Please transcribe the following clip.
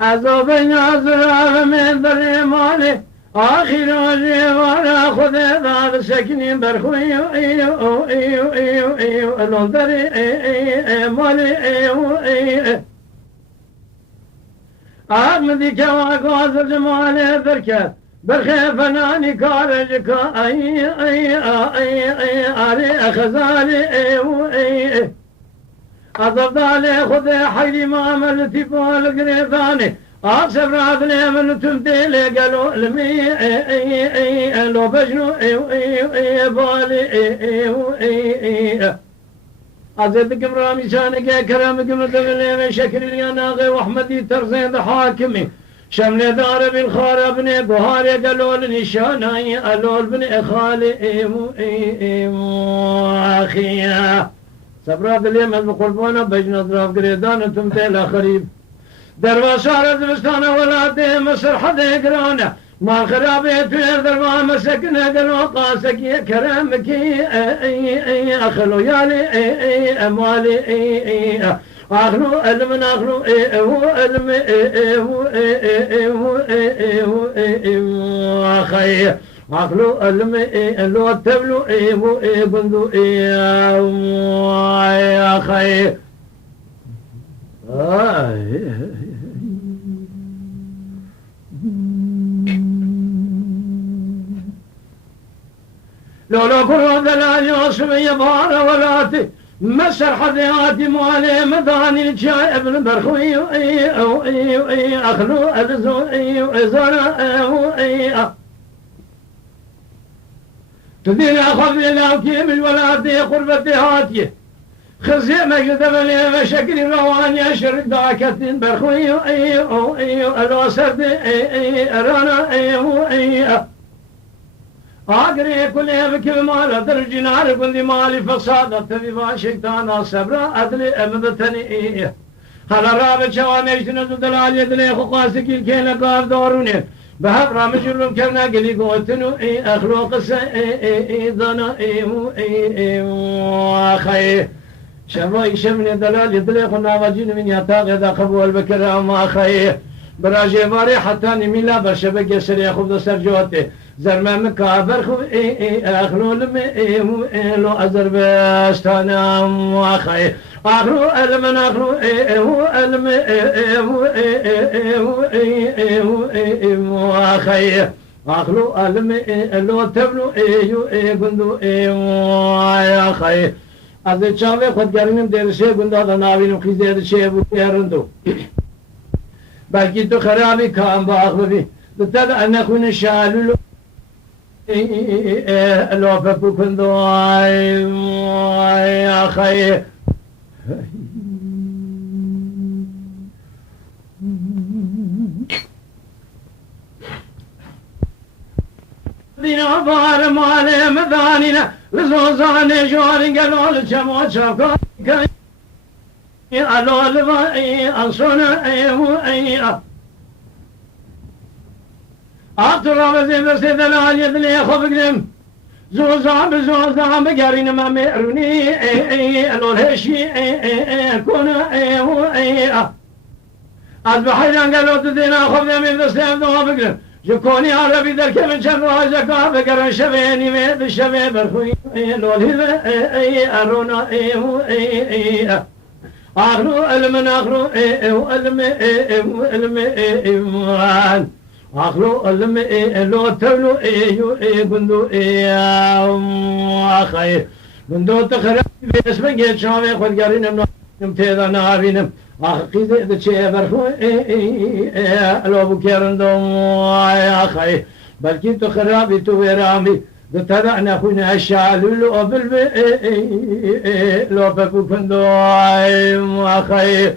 عذاب نازل من در ماله آخر جوار خود داد سکنین برخوی ایو ایو ایو ایو الان در مال ایو آمدی که واقعات جمال درکت برخی فنانی کارج که ای ای ای ای آری خزال ایو ای عذاب دال خود حیلی معاملتی پال گریدانی آسف رادني من تمثيل قالوا لمي لو بجنو بالي عزيزكم رامي شانك كرامكم دغلي شكر اليناغي واحمدي ترزين حاكمي شمل دار بالخار ابن بهار قالوا لنشاني قالوا ابن خالي اخيا صبرات اليمن بقلبونا بجنو ضرب قريدان تمثيل خريب درواشار دبستان ولاده مصر حده قرانه ما خرابه توير دروا مسكنه قالوا قاسك كرمك اخلو يالي اموالي اخلو المن اخلو هو الم اخي اخلو الم لو تبلو بندو اخي لولا كل دلال يوسف يبار ولاتي مسر حذياتي موالي مداني الجاي ابن برخوي اخلو الزو زرا تدين اخذ لو كيم الولاتي قربتي هاتي خزي ما يقدم لي مشاكل رواني اشرك داكتين برخوي الوسرد رانا آگری کلی بکل مال درجی نار کندی مالی فساد تبی با شیطان صبر عدل امدتنی حالا راب چوانش نزو دلالی دلی خواست کل کل کار دارونه به هر رام جرم کرنا گلی گوتنو اخلاق سیدنا خیر شبای شمن دلالی دلی خنا وجین من یتاق دا قبول بکرام خیر براجه باری حتی نمیلا برشبه سری خوب دستر جواته زرمم كابر خو اخلو لم لو ازربستان واخي اخلو المن اخلو الم واخي اخلو الم لو تبلو بندو واخي از چاله خود گرینم درشه گندا دناوینم خیزه چه بو یارندو بلکه تو خرابی کام باغ ببی تد ان خون شالو لو فبكن دواي يا خي دينا بار مال مداننا لزوزان جوار قالوا الجمع شافا قالوا لبا انصنا ايوه أطراب زين سيدنا علي اللي خبقنم زوزام بقارين ما ميروني الولهشي كونا أصبح حيران قالوا تدينا خبنا من السلام دوا بقرم جكوني عربي در كمن شروا زكا بقرن شبيني ميد الشباب الخوي الوله أرونا أخلو المن أخلو المن اخلو علم لو تبلو بندو اخي بندو تخرب باسم جيت شاوي خود قارينم تيدا نابينم اخي ذا شيء برخو لو بكيرندو اخي بلكي تخربي تو ورامي تدعنا خونا الشعل لو لو بكندو اخي